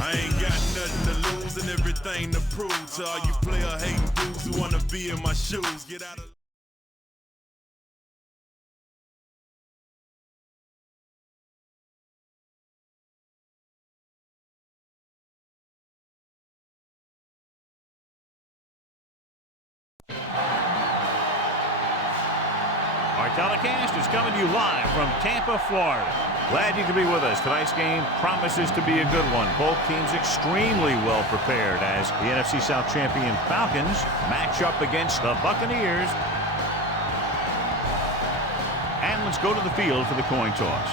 I ain't got nothing to lose and everything to prove to all you player hating dudes who wanna be in my shoes. Get out of Our telecast is coming to you live from Tampa, Florida. Glad you could be with us. Tonight's game promises to be a good one. Both teams extremely well prepared as the NFC South champion Falcons match up against the Buccaneers. And let's go to the field for the coin toss.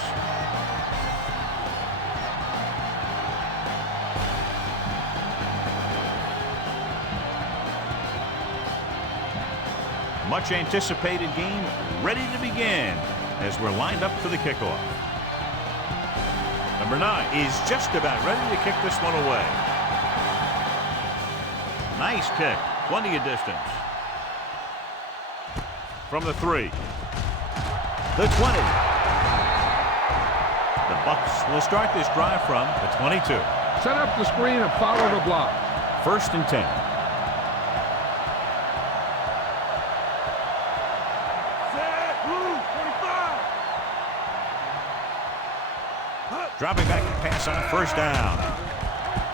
Much anticipated game ready to begin as we're lined up for the kickoff. Number 9 is just about ready to kick this one away. Nice kick. Plenty of distance. From the 3. The 20. The Bucs will start this drive from the 22. Set up the screen and follow the block. 1st and 10. Dropping back to pass on 1st down.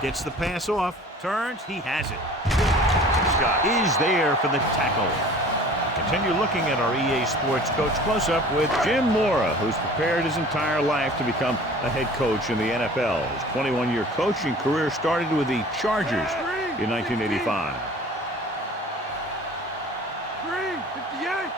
Gets the pass off. Turns. He has it. Scott is there for the tackle. Continue looking at our EA Sports Coach Close-Up with Jim Mora, who's prepared his entire life to become a head coach in the NFL. His 21-year coaching career started with the Chargers in 1985. 358.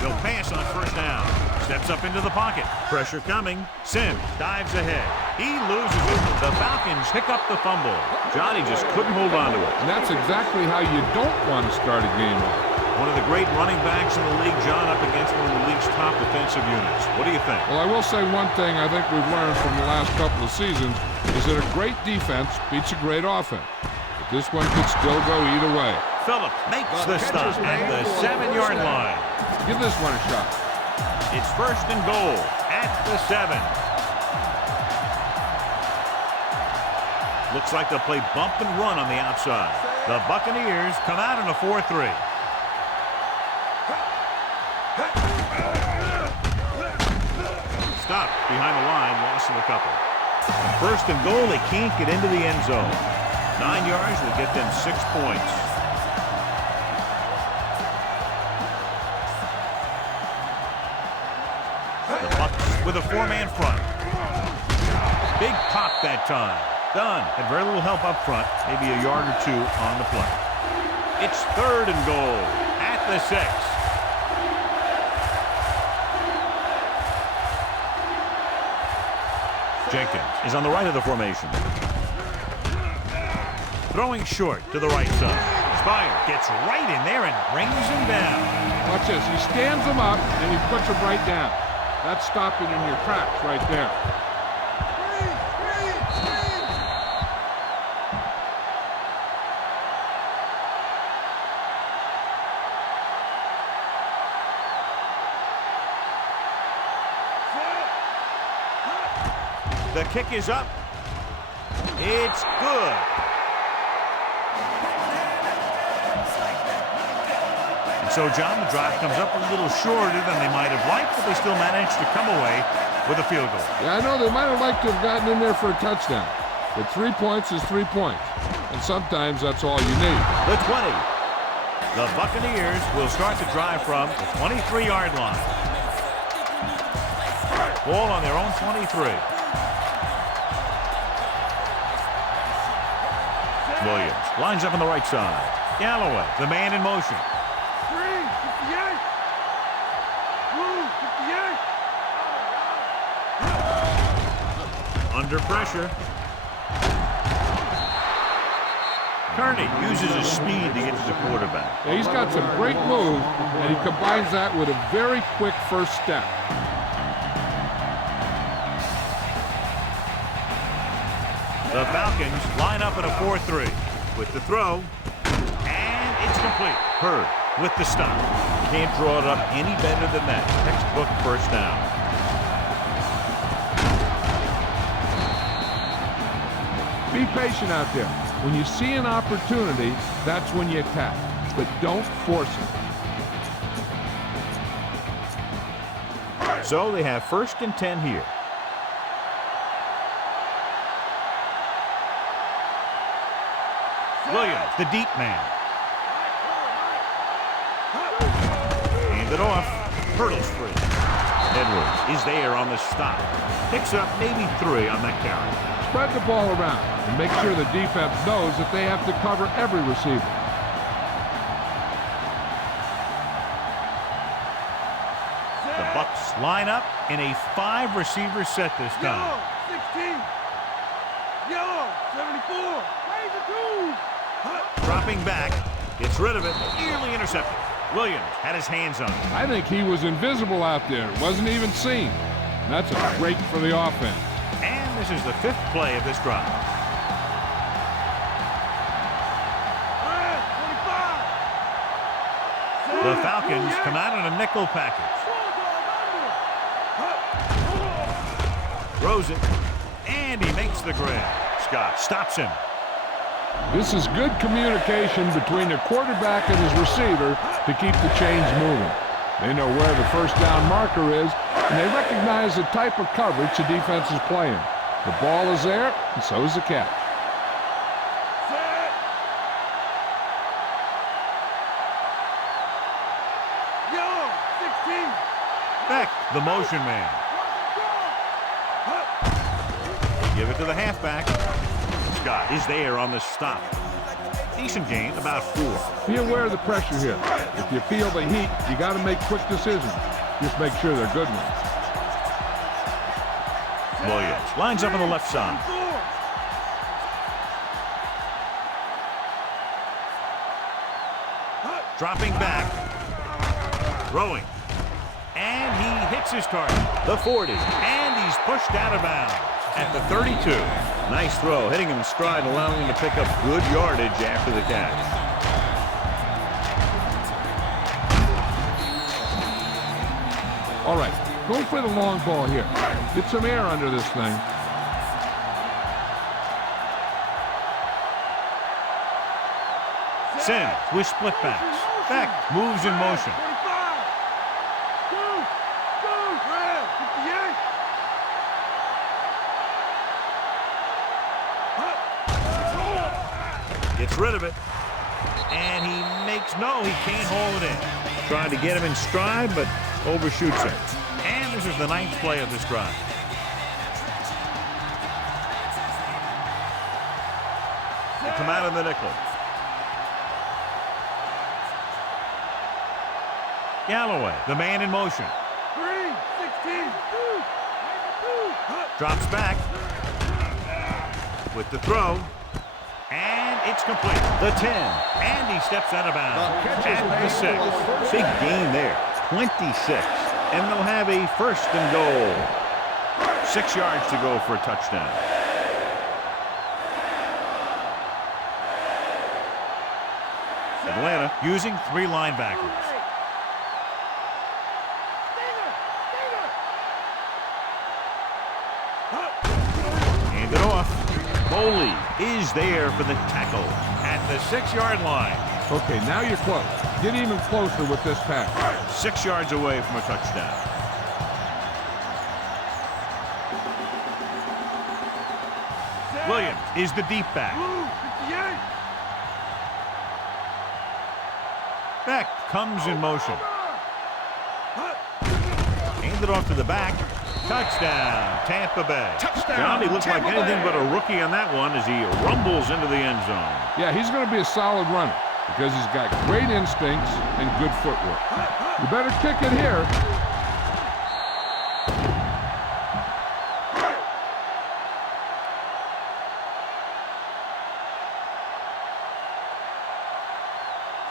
He'll pass on 1st down. Steps up into the pocket. Pressure coming. Sim dives ahead. He loses it. The Falcons pick up the fumble. Johnny just couldn't hold on to it. And that's exactly how you don't want to start a game off. One of the great running backs in the league, John, up against one of the league's top defensive units. What do you think? Well, I will say one thing I think we've learned from the last couple of seasons is that a great defense beats a great offense. But this one could still go either way. Phillips makes the stop at the 7-yard line. Give this one a shot. It's 1st and goal at the 7. Looks like they'll play bump and run on the outside. The Buccaneers come out in a 4-3. Stop behind the line, loss of a couple. 1st and goal, they can't get into the end zone. 9 yards will get them 6 points. With a 4-man front. Big pop that time. Done. Had very little help up front. Maybe a yard or 2 on the play. It's 3rd and goal at the 6. Jenkins is on the right of the formation. Throwing short to the right side. Spire gets right in there and brings him down. Watch this. He stands him up and he puts him right down. That's stopping in your tracks right there. The kick is up. It's good. So, John, the drive comes up a little shorter than they might have liked, but they still managed to come away with a field goal. Yeah, I know they might have liked to have gotten in there for a touchdown, but 3 points is 3 points, and sometimes that's all you need. The 20. The Buccaneers will start the drive from the 23-yard line. Ball on their own 23. Williams lines up on the right side. Galloway, the man in motion. Under pressure. Kearney uses his speed to get to the quarterback. Yeah, he's got some great move, and he combines that with a very quick first step. The Falcons line up in a 4-3 with the throw, and it's complete. Hurd with the stop. Can't draw it up any better than that. Textbook 1st down. Be patient out there. When you see an opportunity, that's when you attack. But don't force it. So they have 1st and 10 here. Williams, the deep man. Hand it off. Hurdles free. Edwards is there on the stop. Picks up maybe 3 on that carry. Spread the ball around and make sure the defense knows that they have to cover every receiver. The Bucs line up in a 5-receiver set this time. Yellow, 74. Dropping back, gets rid of it, nearly intercepted. Williams had his hands on it. I think he was invisible out there. Wasn't even seen. And that's a break for the offense. And this is the 5th play of this drive. The Falcons come out in a nickel package. Throws it, and he makes the grab. Scott stops him. This is good communication between the quarterback and his receiver to keep the chains moving. They know where the 1st down marker is, and they recognize the type of coverage the defense is playing. The ball is there, and so is the catch. Yellow, 16. Beck, the motion man. Give it to the halfback. Scott is there on the stop. Decent gain, about 4. Be aware of the pressure here. If you feel the heat, you got to make quick decisions. Just make sure they're good ones. Williams lines up on the left side. Dropping back. Throwing. And he hits his target. The 40. And he's pushed out of bounds at the 32. Nice throw, hitting him in stride, allowing him to pick up good yardage after the catch. All right, go for the long ball here. Get some air under this thing. Sims with split backs. Beck moves in motion. Gets rid of it. And he makes no, he can't hold it in. Trying to get him in stride, but overshoots it. And this is the 9th play of this drive. They come out in the nickel. Galloway, the man in motion. 3-16. Drops back. With the throw. And it's complete. The 10. And he steps out of bounds. At the 6. Big gain there. 26. And they'll have a 1st and goal. 6 yards to go for a touchdown. Atlanta using 3 linebackers. Hand it off. Foley is there for the tackle at the 6-yard line. Okay, now you're close. Get even closer with this pass. 6 yards away from a touchdown. Williams is the deep back. Beck comes in motion. Hand it off to the back. Touchdown, Tampa Bay. Touchdown. He looked like anything but a rookie on that one as he rumbles into the end zone. Yeah, he's going to be a solid runner because he's got great instincts and good footwork. You better kick it here.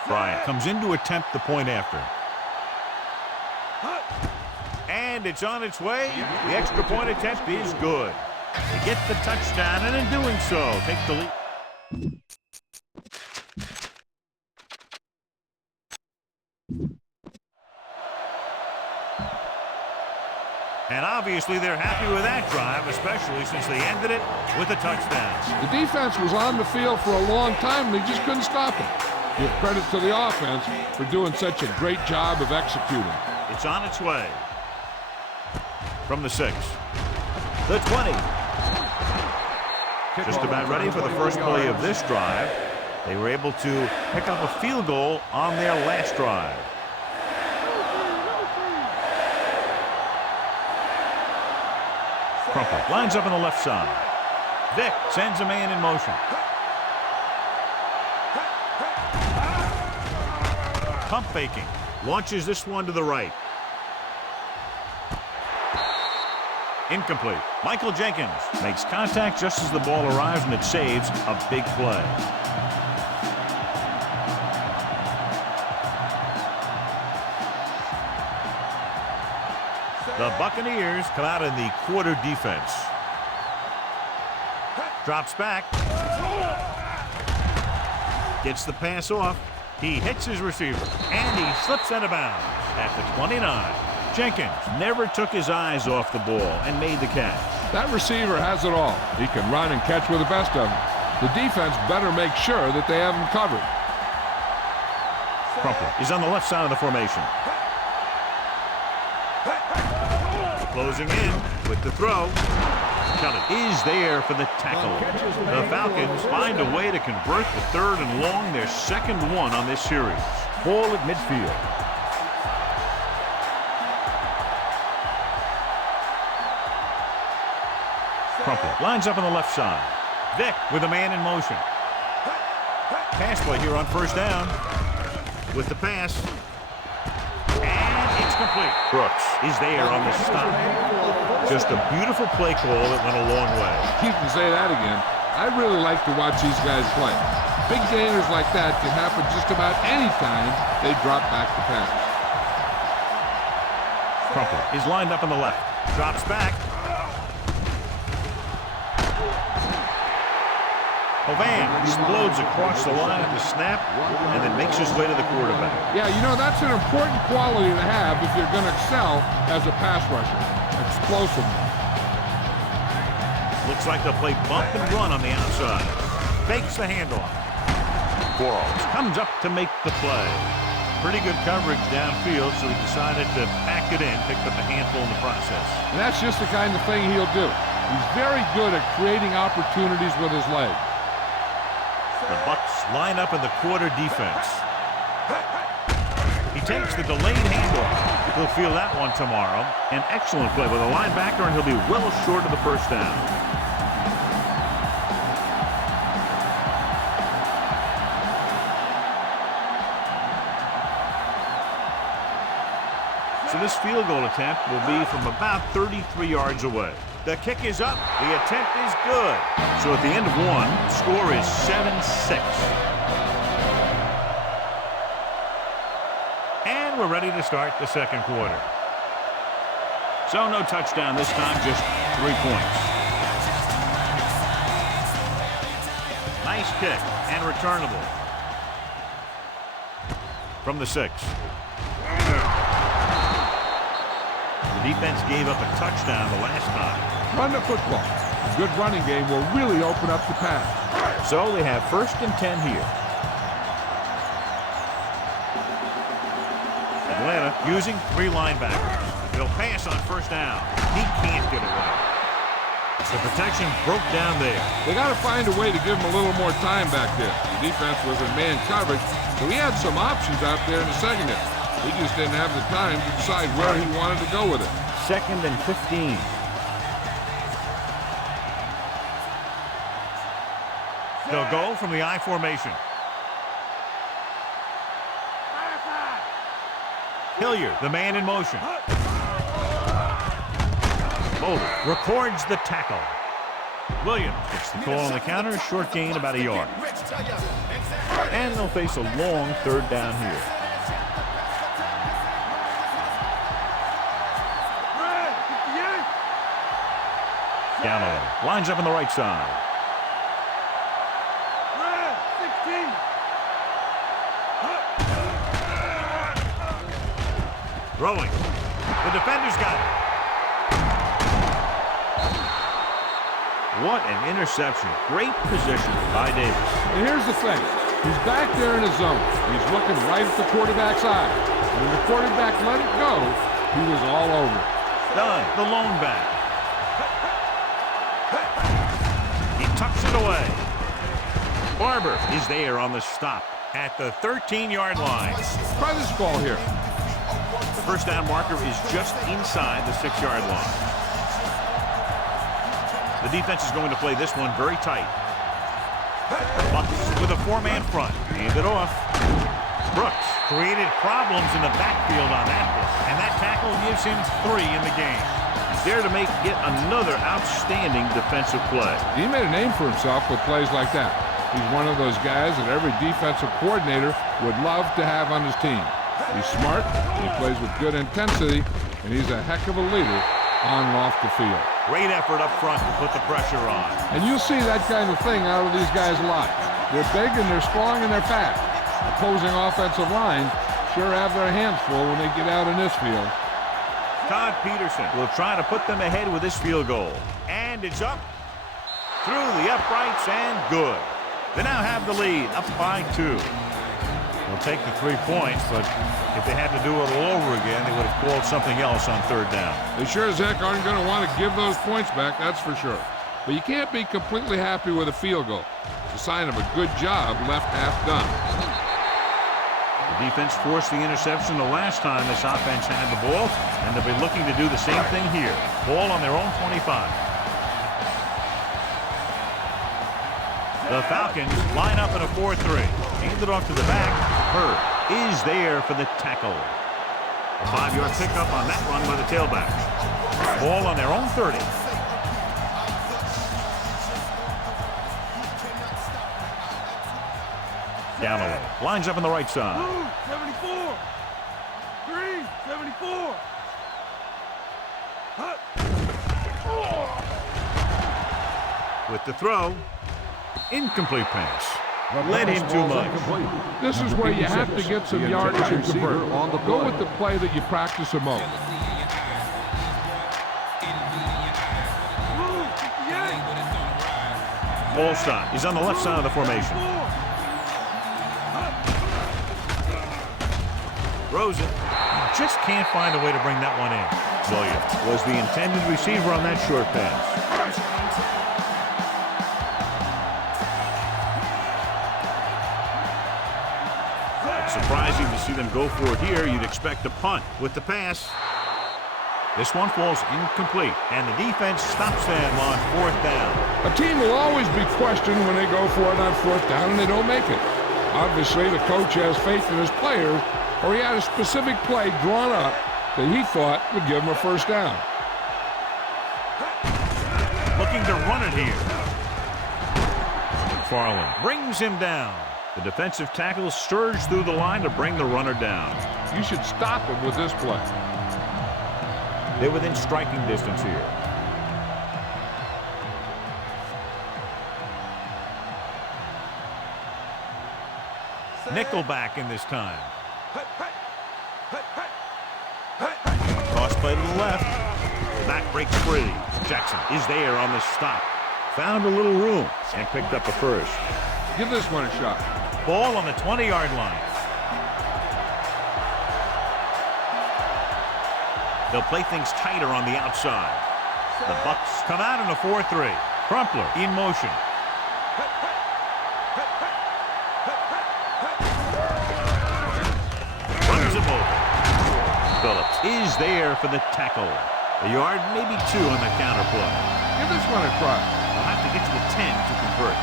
Bryant comes in to attempt the point after. And it's on its way. The extra point attempt is good. They get the touchdown, and in doing so, take the lead. And Obviously, they're happy with that drive, especially since they ended it with a touchdown. The defense was on the field for a long time, and they just couldn't stop it. Give credit to the offense for doing such a great job of executing. It's on its way. From the 6. The 20. Just about ready for the first play of this drive. They were able to pick up a field goal on their last drive. Crumple lines up on the left side. Vick sends a man in motion. Pump faking. Launches this one to the right. Incomplete. Michael Jenkins makes contact just as the ball arrives, and it saves a big play. The Buccaneers come out in the quarter defense. Drops back. Gets the pass off. He hits his receiver, and he slips out of bounds at the 29. Jenkins never took his eyes off the ball and made the catch. That receiver has it all. He can run and catch with the best of them. The defense better make sure that they have him covered. Crumple is on the left side of the formation. Closing in with the throw. Is there for the tackle. The Falcons find a way to convert the 3rd and long, their second one on this series. Ball at midfield. Crumple lines up on the left side. Vick with a man in motion. Pass play here on first down. With the pass. And it's complete. Brooks is there on the stop. Just a beautiful play call that went a long way. You can say that again. I really like to watch these guys play. Big gainers like that can happen just about any time they drop back to pass. Crumple is lined up on the left. Drops back. Hovan explodes across the line at the snap and then makes his way to the quarterback. Yeah, you know, that's an important quality to have if you're going to excel as a pass rusher. Explosiveness. Looks like they'll play bump and run on the outside. Fakes the handoff. Quarles comes up to make the play. Pretty good coverage downfield, so he decided to pack it in, picked up a handful in the process. And that's just the kind of thing he'll do. He's very good at creating opportunities with his legs. The Bucs line up in the quarter defense. He takes the delayed handoff. He'll feel that one tomorrow. An excellent play with a linebacker, and he'll be well short of the first down. So this field goal attempt will be from about 33 yards away. The kick is up. The attempt is good. So at the end of one, the score is 7-6. And we're ready to start the second quarter. So no touchdown this time, just 3 points. Nice kick and returnable. From the 6. The defense gave up a touchdown the last time. Run the football. A good running game will really open up the pass. So they have 1st and 10 here. Atlanta using 3 linebackers. They'll pass on first down. He can't get away. The protection broke down there. They got to find a way to give him a little more time back there. The defense was in man coverage, so he had some options out there in the secondary. He just didn't have the time to decide where he wanted to go with it. 2nd and 15. They'll go from the I formation. Hilliard, the man in motion. Mulder records the tackle. Williams gets the call on the counter. Short gain, about a yard. And they'll face a long 3rd down here. Galloway lines up on the right side. Throwing. The defender's got it. What an interception. Great position by Davis. And here's the thing. He's back there in his zone. He's looking right at the quarterback's eye. When the quarterback let it go, he was all over it. Done. The lone back. He tucks it away. Barber is there on the stop at the 13-yard line. Try this ball here. The first down marker is just inside the 6-yard line. The defense is going to play this one very tight. Bucks with a 4-man front. Hand it off. Brooks created problems in the backfield on that one, and that tackle gives him 3 in the game. He's there to make yet another outstanding defensive play. He made a name for himself with plays like that. He's one of those guys that every defensive coordinator would love to have on his team. He's smart, he plays with good intensity, and he's a heck of a leader on and off the field. Great effort up front to put the pressure on. And you'll see that kind of thing out of these guys a lot. They're big and they're strong and they're fast. Opposing offensive lines sure have their hands full when they get out in this field. Todd Peterson will try to put them ahead with this field goal. And it's up through the uprights and good. They now have the lead, up by 2. They'll take the 3 points, but if they had to do it all over again, they would have called something else on 3rd down. They sure as heck aren't going to want to give those points back, that's for sure. But you can't be completely happy with a field goal. It's a sign of a good job left half done. The defense forced the interception the last time this offense had the ball, and they'll be looking to do the same thing here. Ball on their own 25. The Falcons line up in a 4-3. Handed off to the back. Hurd is there for the tackle. A 5-yard pickup on that run by the tailback. Ball on their own 30. Galloway lines up on the right side. 74. 3, 74. With the throw. Incomplete pass. Led him too much. This is where you have to get some yardage and convert. Go with the play that you practice the most. Olstein is on the left side of the formation. Throws it. Just can't find a way to bring that one in. Williams was the intended receiver on that short pass. Surprising to see them go for it here. You'd expect a punt with the pass. This one falls incomplete, and the defense stops them on 4th down. A team will always be questioned when they go for it on 4th down and they don't make it. Obviously, the coach has faith in his players, or he had a specific play drawn up that he thought would give him a 1st down. Looking to run it here. McFarland brings him down. The defensive tackle surged through the line to bring the runner down. You should stop him with this play. They're within striking distance here. Nickelback in this time. Cross play to the left. Back breaks free. Jackson is there on the stop. Found a little room and picked up a 1st. Give this one a shot. Ball on the 20-yard line. They'll play things tighter on the outside. The Bucks come out in a 4-3. Crumpler in motion. Runs him over. Phillips is there for the tackle. A yard, maybe 2 on the counter play. Give this one a try. They'll have to get to the 10 to convert.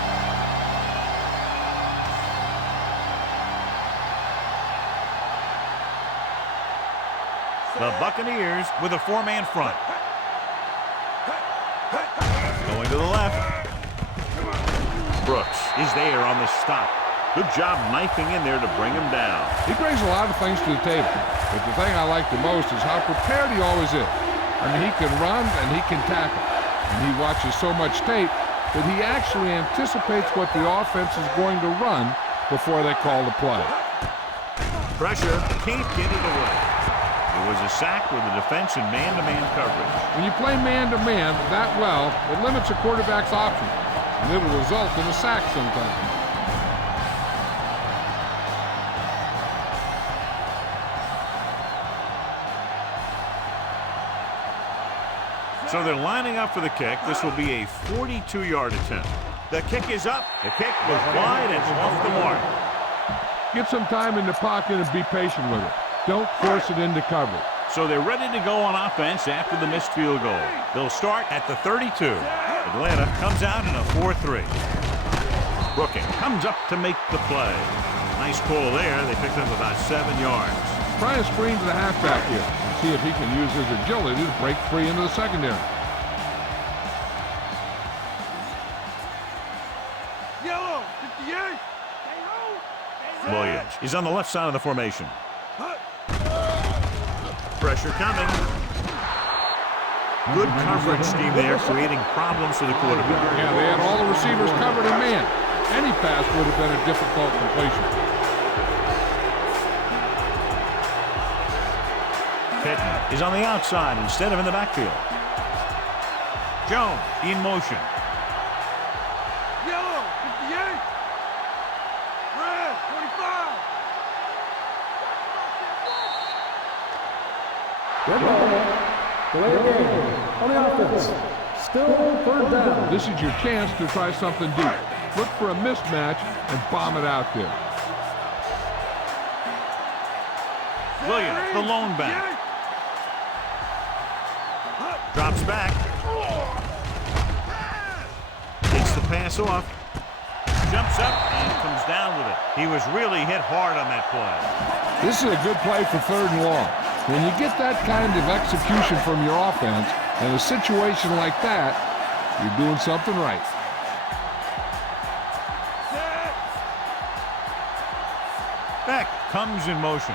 The Buccaneers with a 4-man front. Going to the left. Brooks is there on the stop. Good job knifing in there to bring him down. He brings a lot of things to the table, but the thing I like the most is how prepared he always is. I mean, he can run and he can tackle. And he watches so much tape that he actually anticipates what the offense is going to run before they call the play. Pressure, can't get it away. It was a sack with the defense in man-to-man coverage. When you play man-to-man that well, it limits a quarterback's options, and it'll result in a sack sometimes. So they're lining up for the kick. This will be a 42-yard attempt. The kick is up. The kick was wide and off the mark. Get some time in the pocket and be patient with it. Don't force it into coverage. So they're ready to go on offense after the missed field goal. They'll start at the 32. Atlanta comes out in a 4-3. Brooking comes up to make the play. Nice call there. They picked up about 7 yards. Try a screen to the halfback here and see if he can use his agility to break free into the secondary. Yellow, 58. Williams is on the left side of the formation. Pressure coming. Good coverage scheme there, creating problems for the quarterback. Yeah, they had all the receivers covered in man. Any pass would have been a difficult completion. Pitton is on the outside instead of in the backfield. Jones in motion. Yellow, 58. Red, 25. Delay the game on the offense. Still third down. This is your chance to try something deep. Look for a mismatch and bomb it out there. Williams, the lone back. Drops back. Takes the pass off. Jumps up and comes down with it. He was really hit hard on that play. This is a good play for 3rd and long. When you get that kind of execution from your offense in a situation like that, you're doing something right. Beck comes in motion.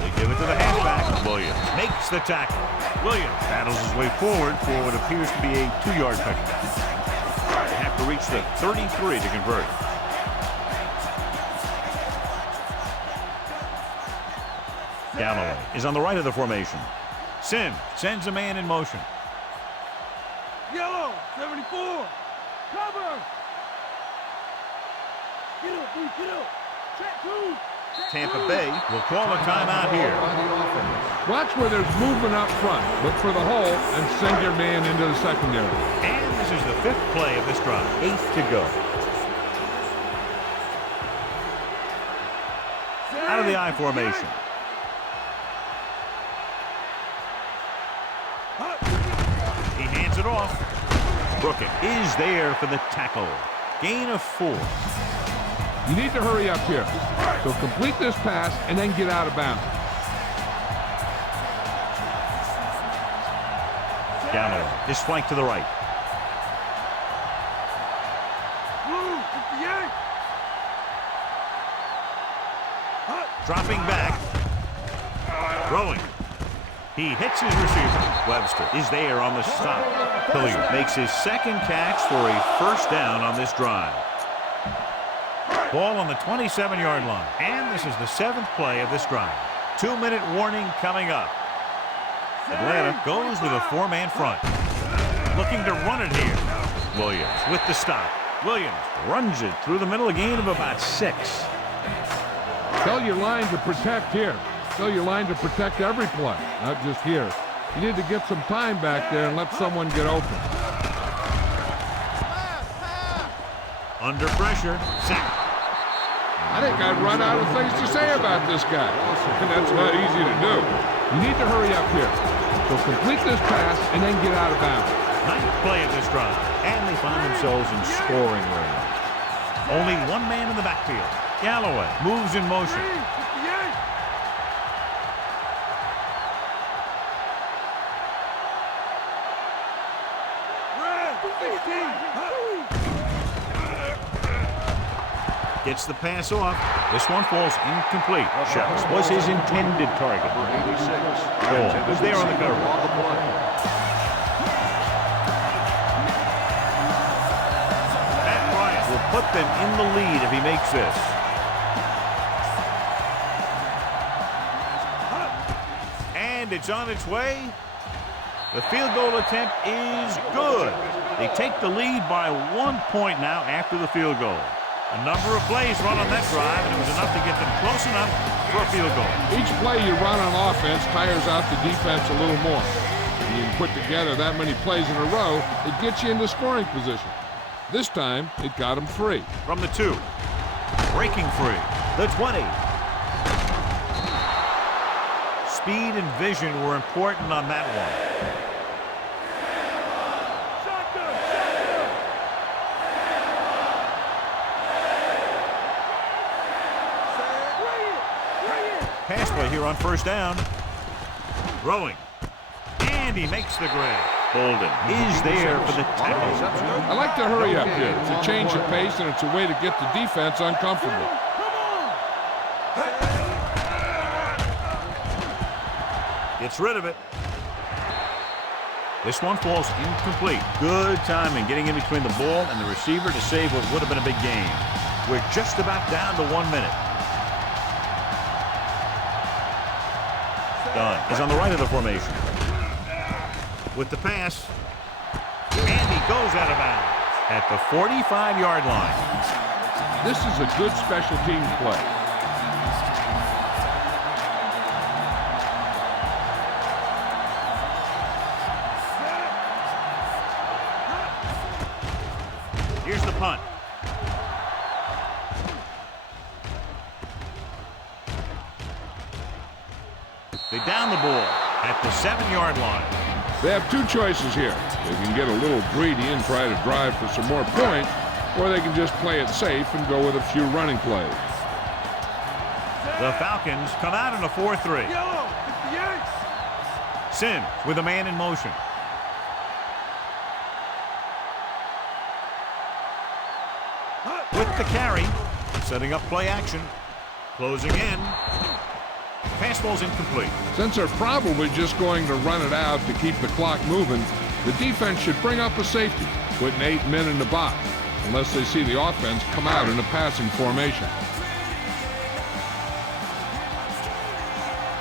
They give it to the halfback. Williams makes the tackle. Williams battles his way forward for what appears to be a 2-yard pickup. They have to reach the 33 to convert. Galloway is on the right of the formation. Sims sends a man in motion. Yellow, 74. Cover. Get up. Check 2. Tampa Bay will call a timeout here. Watch where there's movement up front. Look for the hole and send your man into the secondary. And this is the 5th play of this drive. 8th to go. Out of the I formation. He hands it off. Brooking is there for the tackle. Gain of 4. You need to hurry up here. So complete this pass and then get out of bounds. Galloway is flanked to the right. Blue, 58. Dropping back. Throwing. He hits his receiver. Webster is there on the stop. Hilliard makes his 2nd catch for a 1st down on this drive. Ball on the 27-yard line. And this is the 7th play of this drive. 2-minute warning coming up. Atlanta goes with a 4-man front. Looking to run it here. Williams with the stop. Williams runs it through the middle, a gain of about 6. Tell your line to protect here. Tell your line to protect every play, not just here. You need to get some time back there and let someone get open. Under pressure. Sack. I think I'd run out of things to say about this guy. And that's not easy to do. You need to hurry up here. So complete this pass and then get out of bounds. 9th play of this drive. And they find themselves in scoring range. Only one man in the backfield. Galloway moves in motion. 58. Red, 15. Gets the pass off. This one falls incomplete. Shells was his intended target. Ball was there on the cover. Matt Bryant will put them in the lead if he makes this. And it's on its way. The field goal attempt is good. They take the lead by 1 point now after the field goal. A number of plays run on that drive, and it was enough to get them close enough for a field goal. Each play you run on offense tires out the defense a little more. When you can put together that many plays in a row, it gets you into scoring position. This time, it got them 3. From the 2. Breaking free. The 20. Speed and vision were important on that one. Pass play here on first down. Throwing. And he makes the grab. Bolden is there for the tackle. I like to hurry up here. It's a change of pace, and it's a way to get the defense uncomfortable. Gets rid of it. This one falls incomplete. Good timing getting in between the ball and the receiver to save what would have been a big game. We're just about down to 1 minute. Dunn is on the right of the formation. With the pass. And he goes out of bounds at the 45-yard line. This is a good special teams play. Here's the punt. They down the ball at the 7-yard line. They have 2 choices here. They can get a little greedy and try to drive for some more points, or they can just play it safe and go with a few running plays. The Falcons come out in a 4-3. Sims with a man in motion. With the carry, setting up play action. Closing in. Pass ball's incomplete. Since they're probably just going to run it out to keep the clock moving, the defense should bring up a safety, putting 8 men in the box, unless they see the offense come out in a passing formation.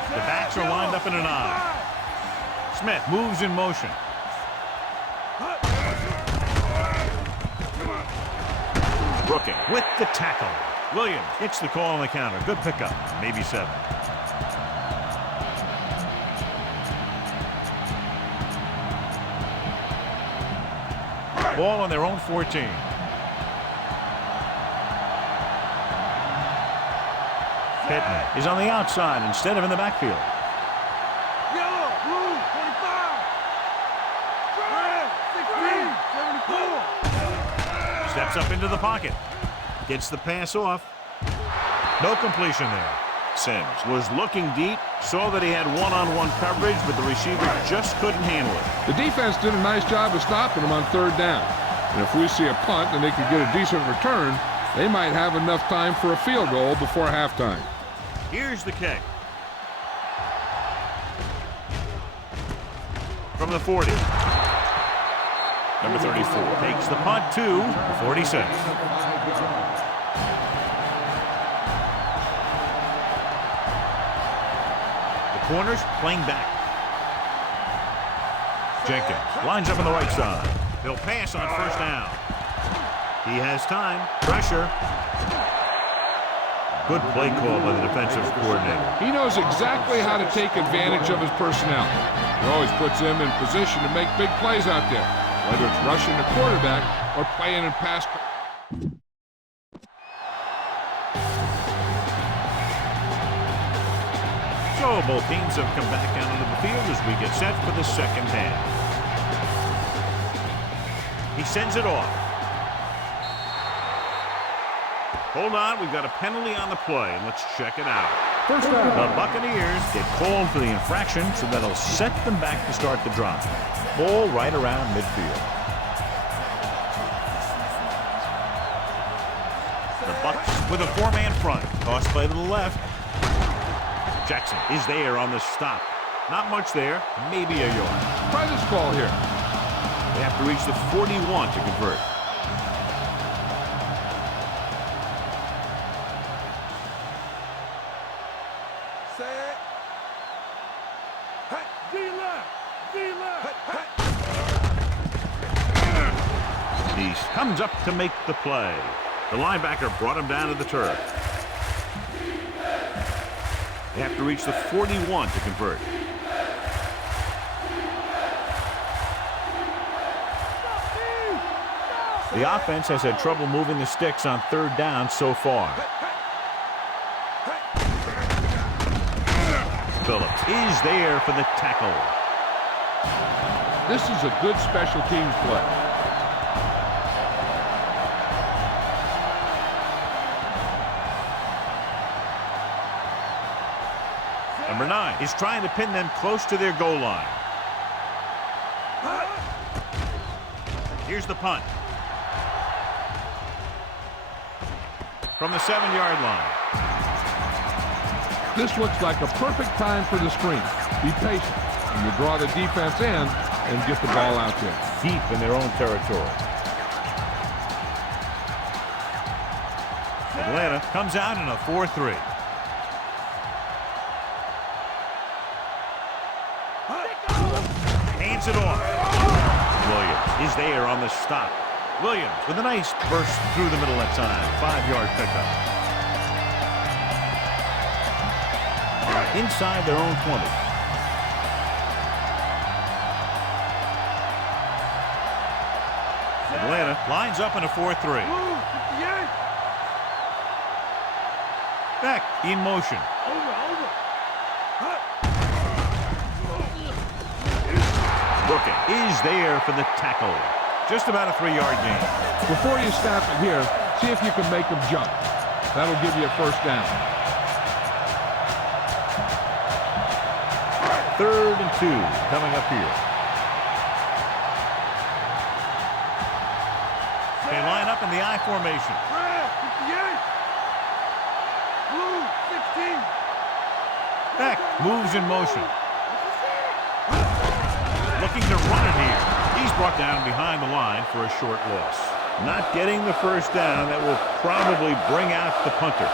The backs are lined up in an I. Smith moves in motion. Brooking with the tackle. Williams gets the call on the counter. Good pickup. Maybe 7. Ball on their own 14. Pittman is on the outside instead of in the backfield. Yellow, blue, 25. Red, 16, 74. Steps up into the pocket. Gets the pass off. No completion there. Sims was looking deep, saw that he had one-on-one coverage, but the receiver just couldn't handle it. The defense did a nice job of stopping them on 3rd down. And if we see a punt and they could get a decent return, they might have enough time for a field goal before halftime. Here's the kick. From the 40. Number 34 takes the punt to the 46. The corners playing back. Jenkins lines up on the right side. He'll pass on first down. He has time. Pressure. Good play call by the defensive coordinator. He knows exactly how to take advantage of his personnel. He always puts them in position to make big plays out there, whether it's rushing the quarterback or playing in pass. So both teams have come back out onto the field as we get set for the second half. He sends it off. Hold on, we've got a penalty on the play, and let's check it out. First down. The Buccaneers get called for the infraction, so that'll set them back to start the drive. Ball right around midfield. The Bucs with a 4-man front. Toss play to the left. Jackson is there on the stop. Not much there, maybe a yard. Try this call here. They have to reach the 41 to convert. Set. Hey. Neese comes up to make the play. The linebacker brought him down to the turf. They have to reach the 41 to convert. The offense has had trouble moving the sticks on third down so far. Phillips is there for the tackle. This is a good special teams play. Number 9 is trying to pin them close to their goal line. Here's the punt. From the 7-yard line. This looks like a perfect time for the screen. Be patient, and you draw the defense in and get the ball out there. Deep in their own territory. Atlanta comes out in a 4-3. Hands it off. Williams is there on the stop. Williams with a nice burst through the middle that time. 5-yard pickup. Inside their own 20. Atlanta lines up in a 4-3. Back in motion. Brooking is there for the tackle. Just about a 3-yard gain. Before you snap it here, see if you can make them jump. That'll give you a first down. 3rd and 2 coming up here. They line up in the I formation. Beck moves in motion. Looking to run it here. He's brought down behind the line for a short loss. Not getting the first down. That will probably bring out the punter.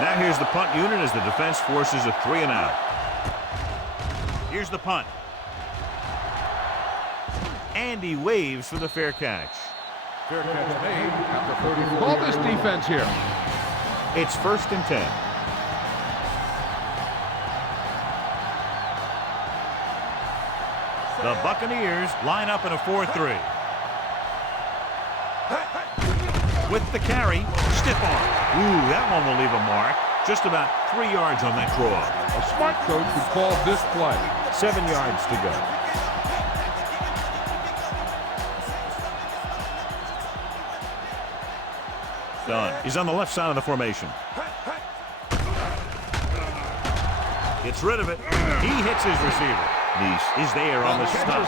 Now here's the punt unit as the defense forces a 3-and-out. Here's the punt. And he waves for the fair catch. Fair catch made at the 34. Call this defense here. It's 1st and 10. The Buccaneers line up in a 4-3. With the carry, stiff arm. Ooh, that one will leave a mark. Just about 3 yards on that draw. A smart coach would call this play. 7 yards to go. Dunn is on the left side of the formation. Gets rid of it. He hits his receiver. Neese is there on the stop.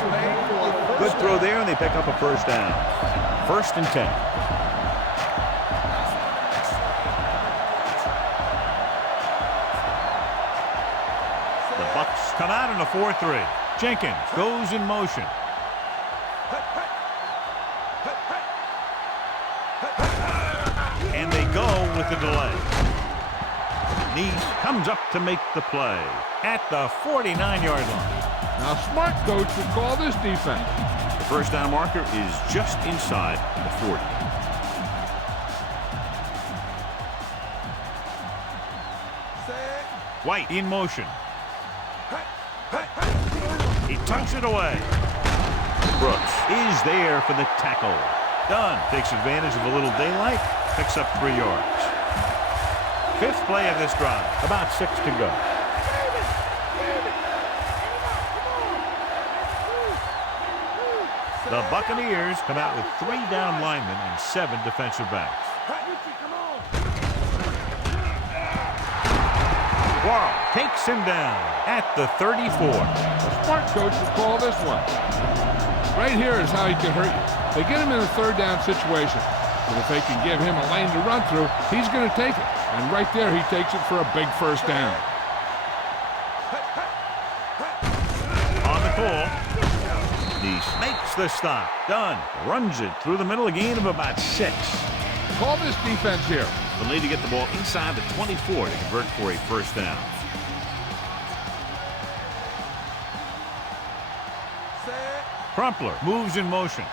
Good throw there, and they pick up a first down. 1st and 10. The Bucs come out in a 4-3. Jenkins goes in motion. And they go with the delay. Neese comes up to make the play at the 49-yard line. Now, smart coach would call this defense. The first down marker is just inside the 40. White in motion. He tucks it away. Brooks is there for the tackle. Dunn takes advantage of a little daylight, picks up 3 yards. 5th play of this drive, about 6 to go. The Buccaneers come out with 3 down linemen and 7 defensive backs. Quarles takes him down at the 34. A smart coach would call this one. Right here is how he can hurt you. They get him in a 3rd down situation. And if they can give him a lane to run through, he's going to take it. And right there, he takes it for a big first down. On the call. Neese makes the stop. Dunn runs it through the middle, a gain of about 6. Call this defense here. They'll need to get the ball inside the 24 to convert for a first down. Crumpler moves in motion.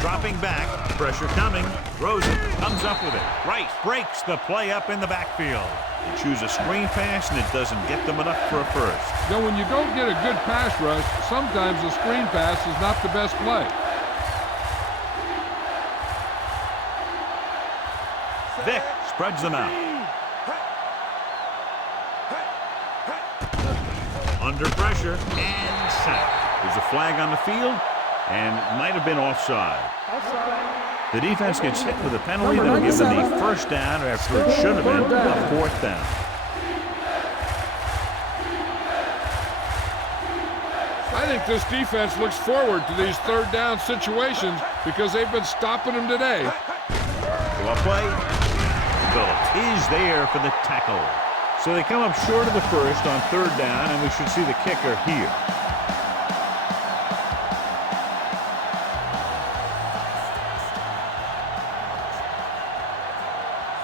Dropping back, pressure coming, throws it, comes up with it. Right, breaks the play up in the backfield. They choose a screen pass, and it doesn't get them enough for a first. Now, when you don't get a good pass rush, sometimes a screen pass is not the best play. Vick spreads them out. Under pressure, and sacked. There's a flag on the field, and might have been offside. The defense gets hit with a penalty that will give them the first down after it should have been a fourth down. I think this defense looks forward to these third down situations because they've been stopping them today. Well, play. Phillips is there for the tackle. So they come up short of the first on third down, and we should see the kicker here.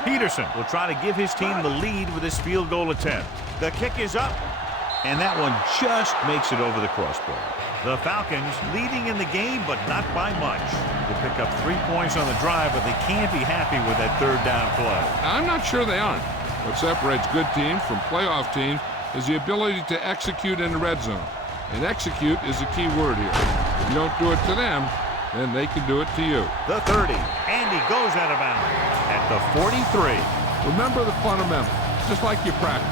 Peterson will try to give his team the lead with his field goal attempt. The kick is up, and that one just makes it over the crossbar. The Falcons leading in the game, but not by much. They pick up 3 points on the drive, but they can't be happy with that third down play. I'm not sure they aren't. What separates good teams from playoff teams is the ability to execute in the red zone. And execute is the key word here. If you don't do it to them, then they can do it to you. The 30, and he goes out of bounds at the 43. Remember the fundamentals, just like you practice.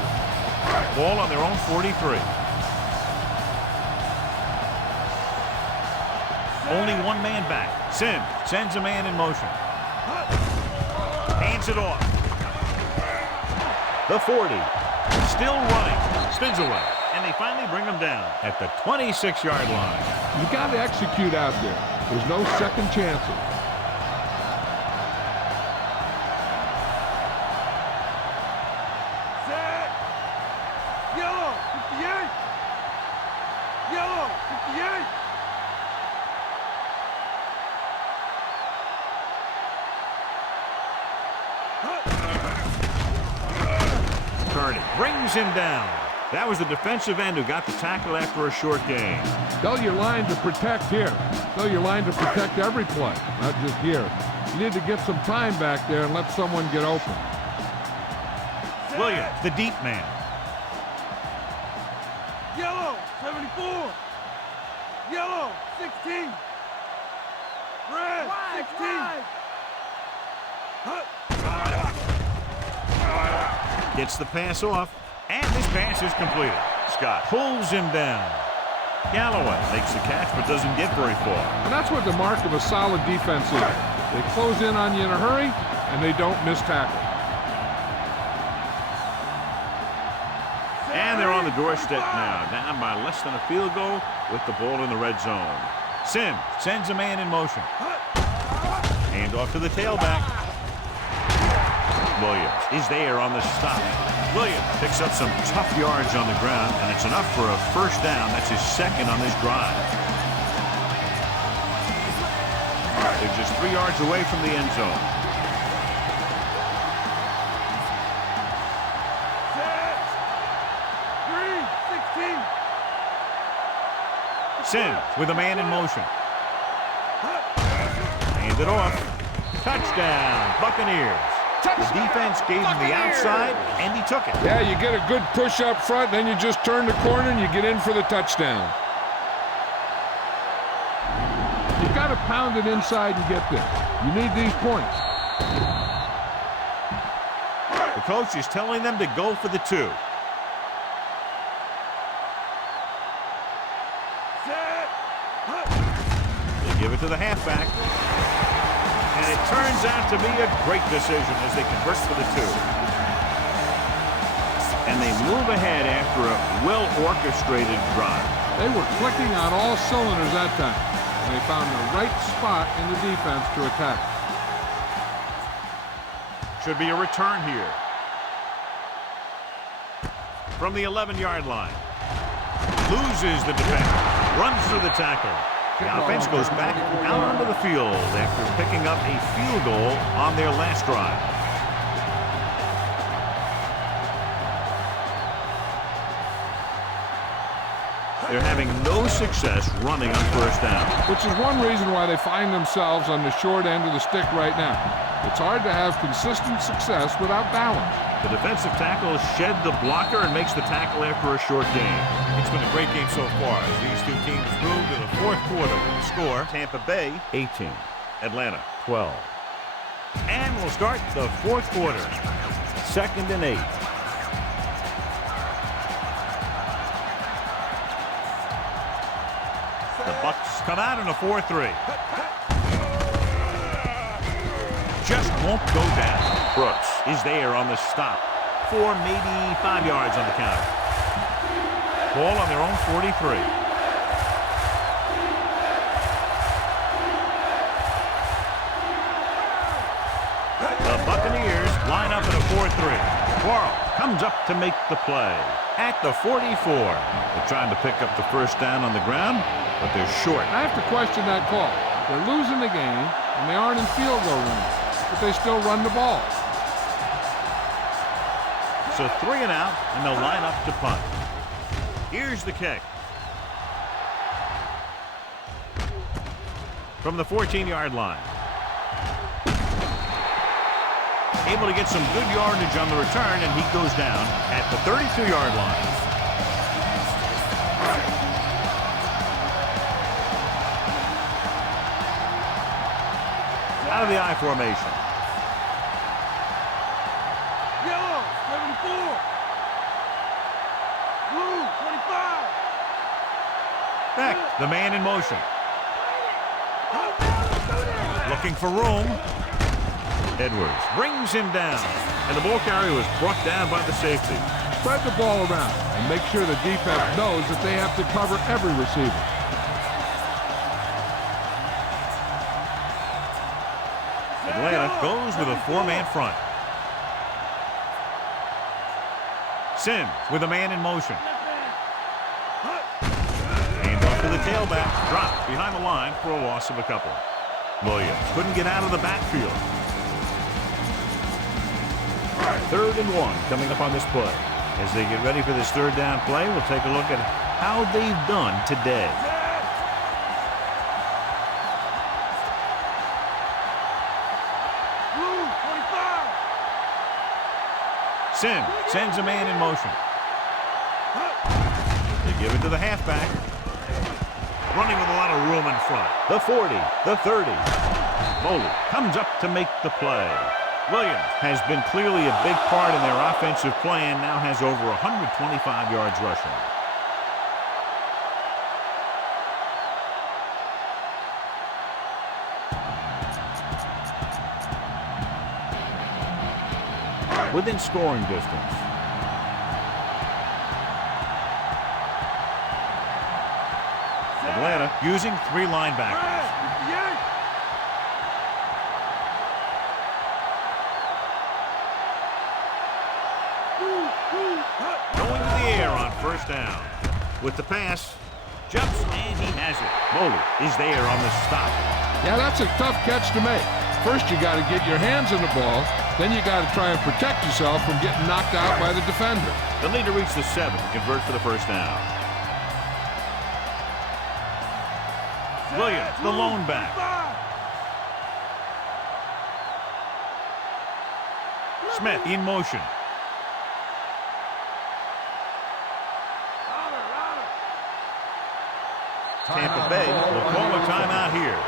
Ball on their own 43. Only one man back. Sims sends a man in motion. Hands it off. The 40. Still running. Spins away. And they finally bring him down at the 26-yard line. You got to execute out there. There's no second chances. Set. Yellow, 58. Yellow, 58. Kearney brings him down. That was the defensive end who got the tackle after a short gain. Tell your line to protect here. Tell your line to protect every play, not just here. You need to get some time back there and let someone get open. Williams, the deep man. Yellow, 74. Yellow, 16. Red, 16. Gets the pass off, and this pass is completed. Scott pulls him down. Galloway makes the catch but doesn't get very far. And that's what the mark of a solid defense is. They close in on you in a hurry, and they don't miss tackle. And they're on the doorstep now, down by less than a field goal with the ball in the red zone. Sims sends a man in motion. Hand off to the tailback. Williams is there on the stop. Williams picks up some tough yards on the ground, and it's enough for a first down. That's his second on this drive. They're just 3 yards away from the end zone. Sims with a man in motion. Hand it off. Touchdown, Buccaneers. The defense gave him the outside, and he took it. Yeah, you get a good push up front, then you just turn the corner and you get in for the touchdown. You've got to pound it inside and get there. You need these points. The coach is telling them to go for the 2. They give it to the halfback. And it turns out to be a great decision as they convert for the 2. And they move ahead after a well-orchestrated drive. They were clicking on all cylinders that time. And they found the right spot in the defense to attack. Should be a return here. From the 11-yard line. Loses the defender. Runs through the tackle. The offense goes back out onto the field after picking up a field goal on their last drive. They're having no success running on first down. Which is one reason why they find themselves on the short end of the stick right now. It's hard to have consistent success without balance. The defensive tackle shed the blocker and makes the tackle after a short gain. It's been a great game so far as these two teams move to the fourth quarter with the score. Tampa Bay 18, Atlanta 12. And we'll start the fourth quarter. 2nd and 8. The Bucs come out in a 4-3. Just won't go down. Brooks is there on the stop. 4, maybe 5 yards on the counter. Ball on their own 43. The Buccaneers line up in a 4-3. Quarles comes up to make the play. At the 44. They're trying to pick up the first down on the ground, but they're short. I have to question that call. They're losing the game, and they aren't in field goal range, but they still run the ball. So 3 and out, and they'll line up to punt. Here's the kick. From the 14-yard line. Able to get some good yardage on the return, and he goes down at the 32-yard line. Out of the I formation. Yellow, 74. Blue, 25. Beck, the man in motion. Looking for room. Edwards brings him down, and the ball carrier was brought down by the safety. Spread the ball around and make sure the defense knows that they have to cover every receiver. Atlanta goes with a 4-man front. Sims with a man in motion. Hand off to the tailback. Dropped behind the line for a loss of a couple. Williams couldn't get out of the backfield. 3rd and 1 coming up on this play. As they get ready for this third down play, we'll take a look at how they've done today. Blue, 25. Sims sends a man in motion. They give it to the halfback. Running with a lot of room in front. The 40, the 30. Foley comes up to make the play. Williams has been clearly a big part in their offensive play and now has over 125 yards rushing. Within scoring distance. Atlanta using 3 linebackers. Going to the air on first down. With the pass, jumps, and he has it. Foley is there on the stop. Yeah, that's a tough catch to make. First, you got to get your hands on the ball. Then you got to try and protect yourself from getting knocked out by the defender. They'll need to reach the 7 to convert for the first down. Williams, the lone back. Smith in motion. Tampa Bay will call a timeout here.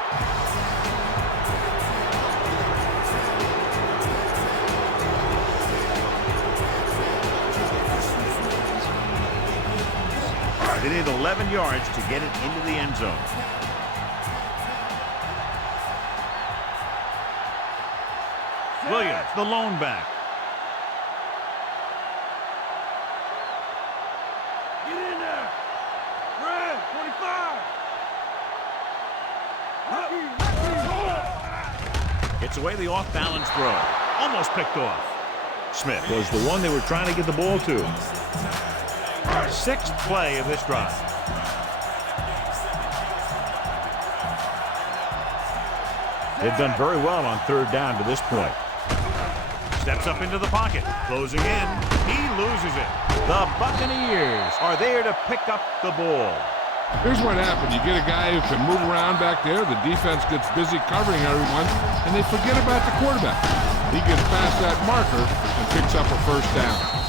They need 11 yards to get it into the end zone. Williams, the lone back. Get in there. Red, 25. Gets away the off-balance throw. Almost picked off. Smith was the one they were trying to get the ball to. 6th play of this drive. They've done very well on third down to this point. Steps up into the pocket. Closing in. He loses it. The Buccaneers are there to pick up the ball. Here's what happened. You get a guy who can move around back there. The defense gets busy covering everyone, and they forget about the quarterback. He gets past that marker and picks up a first down.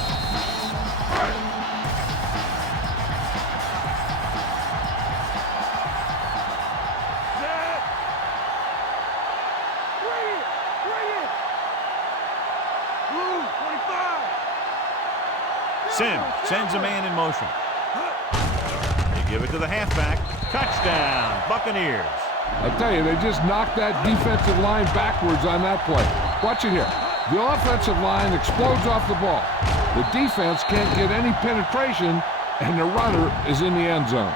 Sim sends a man in motion. They give it to the halfback. Touchdown, Buccaneers. I tell you, they just knocked that defensive line backwards on that play. Watch it here. The offensive line explodes off the ball. The defense can't get any penetration, and the runner is in the end zone.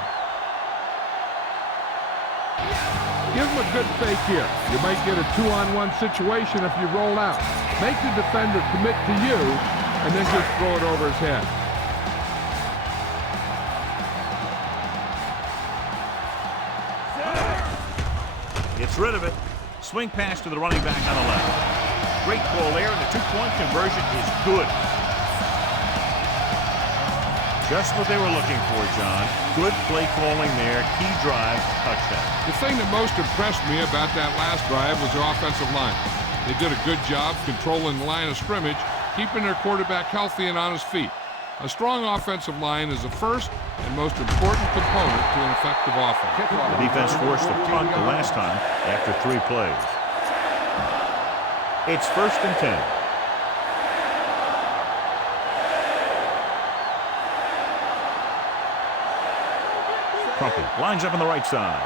Give him a good fake here. You might get a 2-on-1 situation if you roll out. Make the defender commit to you, and then just throw it over his head. Gets rid of it. Swing pass to the running back on the left. Great call there, and the two-point conversion is good. Just what they were looking for, John. Good play calling there. Key drive, touchdown. The thing that most impressed me about that last drive was the offensive line. They did a good job controlling the line of scrimmage, keeping their quarterback healthy and on his feet. A strong offensive line is the first and most important component to an effective offense. The defense forced a punt the last time after 3 plays. It's 1st and 10. Crumpy lines up on the right side.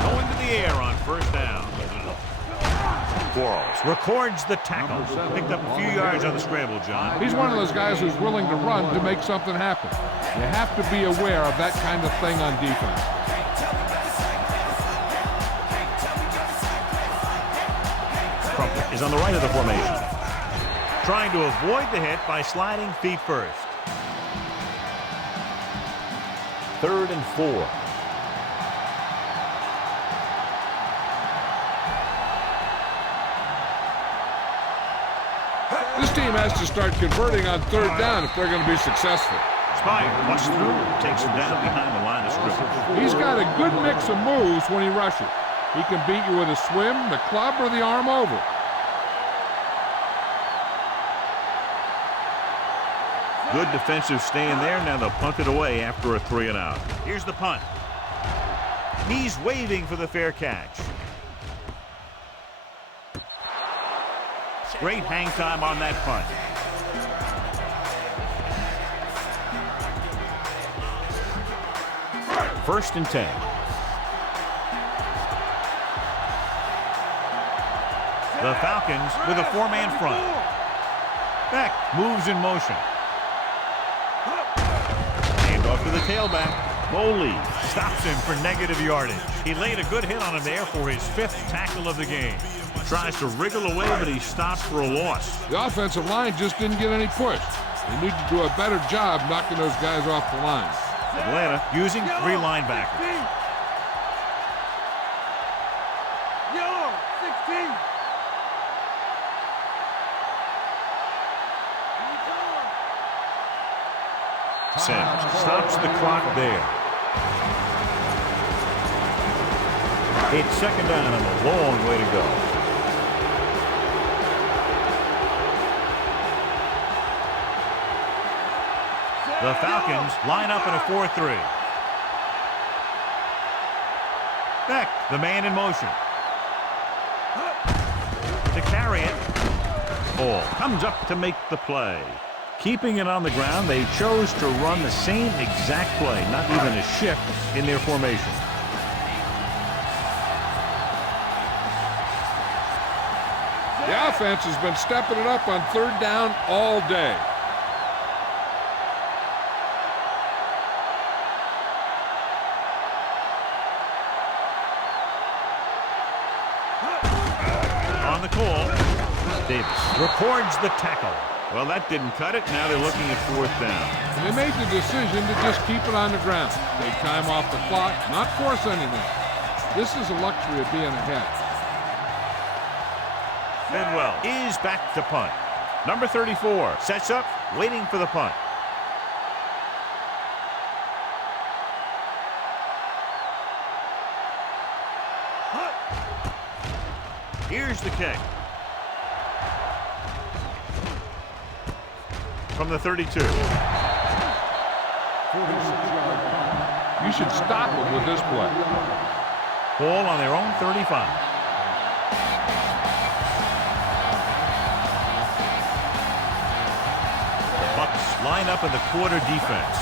Going to the air on 1st down. Quarles records the tackle. Picked up a few yards on the scramble, John. He's one of those guys who's willing to run to make something happen. You have to be aware of that kind of thing on defense. Crumpy is on the right of the formation. Trying to avoid the hit by sliding feet first. 3rd and 4. This team has to start converting on 3rd down if they're going to be successful. Spire busts through, takes him down behind the line of scrimmage. He's got a good mix of moves when he rushes. He can beat you with a swim, the club, or the arm over. Good defensive stand there. Now they'll punt it away after a 3-and-out. Here's the punt. He's waving for the fair catch. Great hang time on that punt. First and 10. The Falcons with a 4-man front. Beck moves in motion. Hand off to the tailback. Bowley stops him for negative yardage. He laid a good hit on him there for his 5th tackle of the game. Tries to wriggle away, but he stopped for a loss. The offensive line just didn't get any push. They need to do a better job knocking those guys off the line. Atlanta using 3 linebackers. Yellow, 16. Sims stops the clock there. It's 2nd down and a long way to go. The Falcons line up in a 4-3. Beck, the man in motion. To carry it. Ball comes up to make the play. Keeping it on the ground, they chose to run the same exact play, not even a shift in their formation. The offense has been stepping it up on 3rd down all day. On the call, Davis records the tackle. Well, that didn't cut it. Now they're looking at 4th down. And they made the decision to just keep it on the ground. Take time off the clock, not force anything. This is a luxury of being ahead. Bedwell is back to punt. Number 34 sets up, waiting for the punt. Here's the kick. From the 32. You should stop them with this play. Ball on their own 35. The Bucs line up in the quarter defense.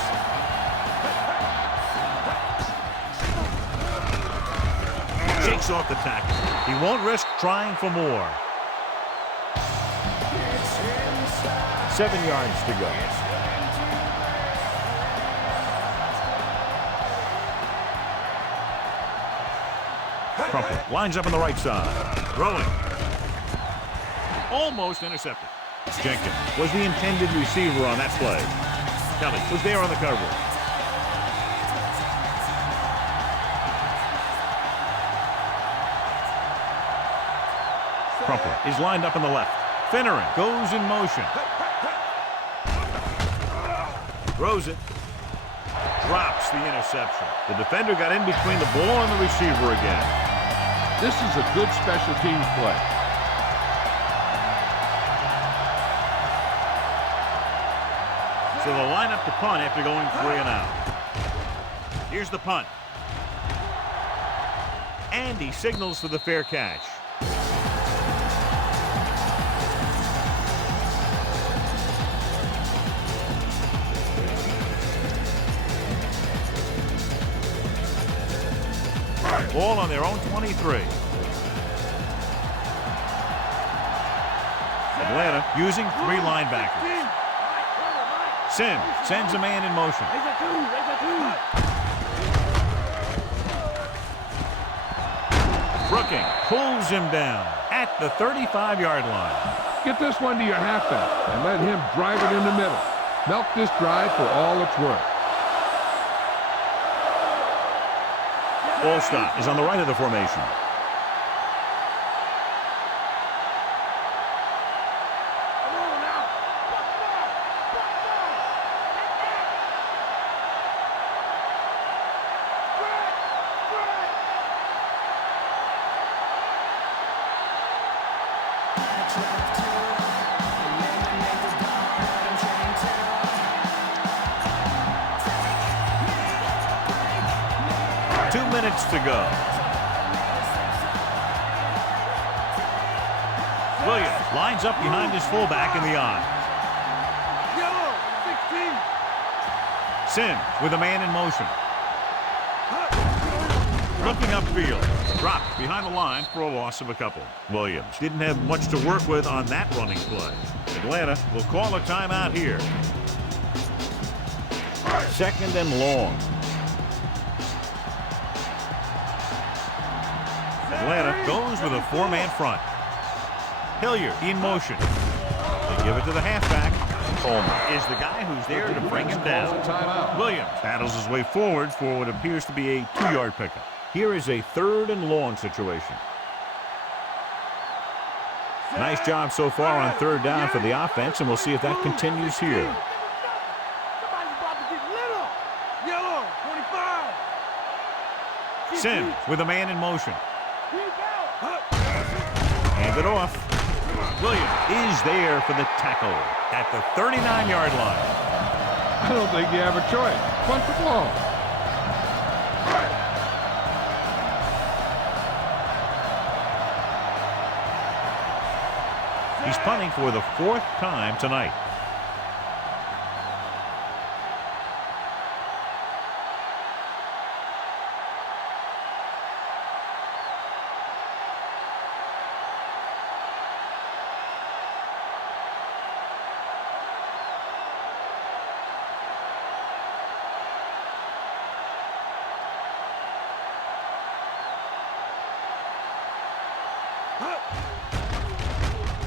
Shakes off the tackle. He won't risk trying for more. 7 yards to go. Crumpler lines up on the right side. Throwing. Almost intercepted. Jenkins was the intended receiver on that play. Kelly was there on the coverage. Crumpler is lined up on the left. Finneran goes in motion. Throws it. Drops the interception. The defender got in between the ball and the receiver again. This is a good special teams play. So they'll line up to punt after going 3 and out. Here's the punt. And he signals for the fair catch. Ball on their own 23. Atlanta using 3 linebackers. Sim sends a man in motion. Brooking pulls him down at the 35-yard line. Get this one to your halfback and let him drive it in the middle. Milk this drive for all it's worth. Ball stop is on the right of the formation. To go. Williams lines up behind his fullback in the eye. Yellow, 16. Sim with a man in motion. Looking upfield. Dropped behind the line for a loss of a couple. Williams didn't have much to work with on that running play. Atlanta will call a timeout here. 2nd and long. Atlanta goes with a 4-man front. Hilliard in motion. They give it to the halfback. Coleman is the guy who's there to bring him down. Williams battles his way forward for what appears to be a 2-yard pickup. Here is a 3rd and long situation. Nice job so far on 3rd down for the offense, and we'll see if that continues here. Somebody's about to get lit up. Yellow, 25. Sims with a man in motion. Hand it off. Williams is there for the tackle at the 39-yard line. I don't think you have a choice. Punt the ball. He's punting for the 4th time tonight.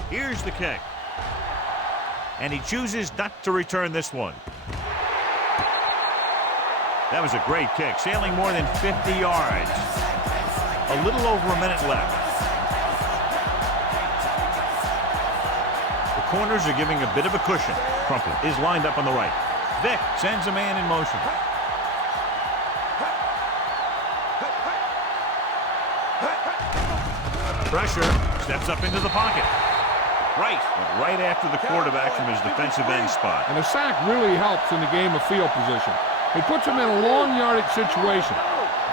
Here's the kick. And he chooses not to return this one. That was a great kick, sailing more than 50 yards. A little over a minute left. The corners are giving a bit of a cushion. Crumple is lined up on the right. Vick sends a man in motion. Pressure, steps up into the pocket. Right after the quarterback from his defensive end spot. And a sack really helps in the game of field position. It puts him in a long yardage situation,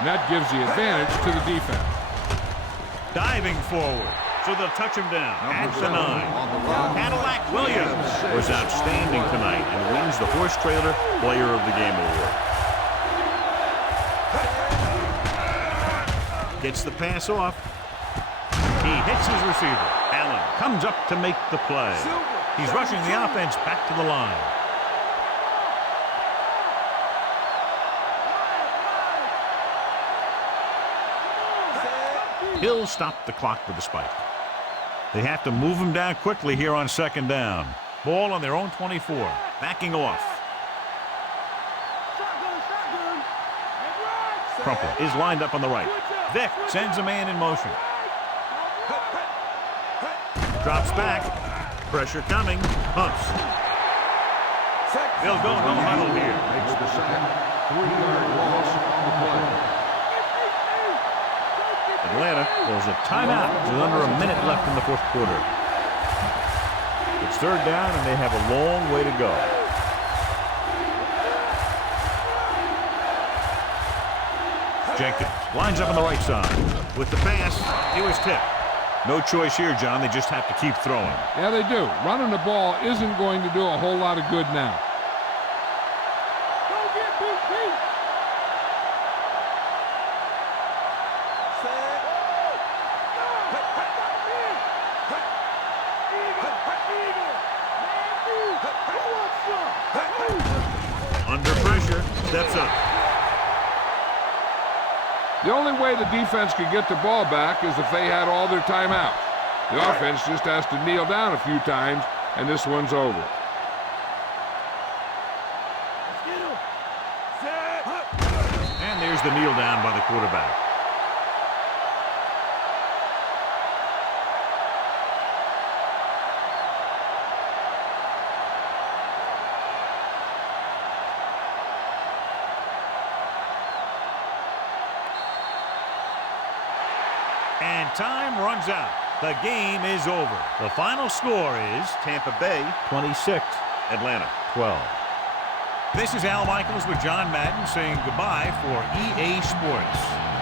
and that gives the advantage to the defense. Diving forward, so they'll touch him down at the 9. Cadillac Williams was outstanding tonight and wins the horse trailer player of the game award. Gets the pass off. He hits his receiver. Allen comes up to make the play. He's rushing the offense back to the line. He'll stop the clock with the spike. They have to move him down quickly here on 2nd down. Ball on their own 24. Backing off. Crumple is lined up on the right. Vick sends a man in motion. Drops back. Pressure coming. Pumps. They'll go no huddle here. Makes the sack. 3-yard loss on the play. Atlanta calls a timeout with under a minute left in the 4th quarter. It's 3rd down, and they have a long way to go. Jenkins lines up on the right side. With the pass, he was tipped. No choice here, John. They just have to keep throwing. Yeah, they do. Running the ball isn't going to do a whole lot of good now. Under pressure, steps up. The only way the defense could get the ball back is if they had all their timeouts. The offense just has to kneel down a few times, and this one's over. And there's the kneel down by the quarterback. And time runs out. The game is over. The final score is Tampa Bay 26, Atlanta 12. This is Al Michaels with John Madden saying goodbye for EA Sports.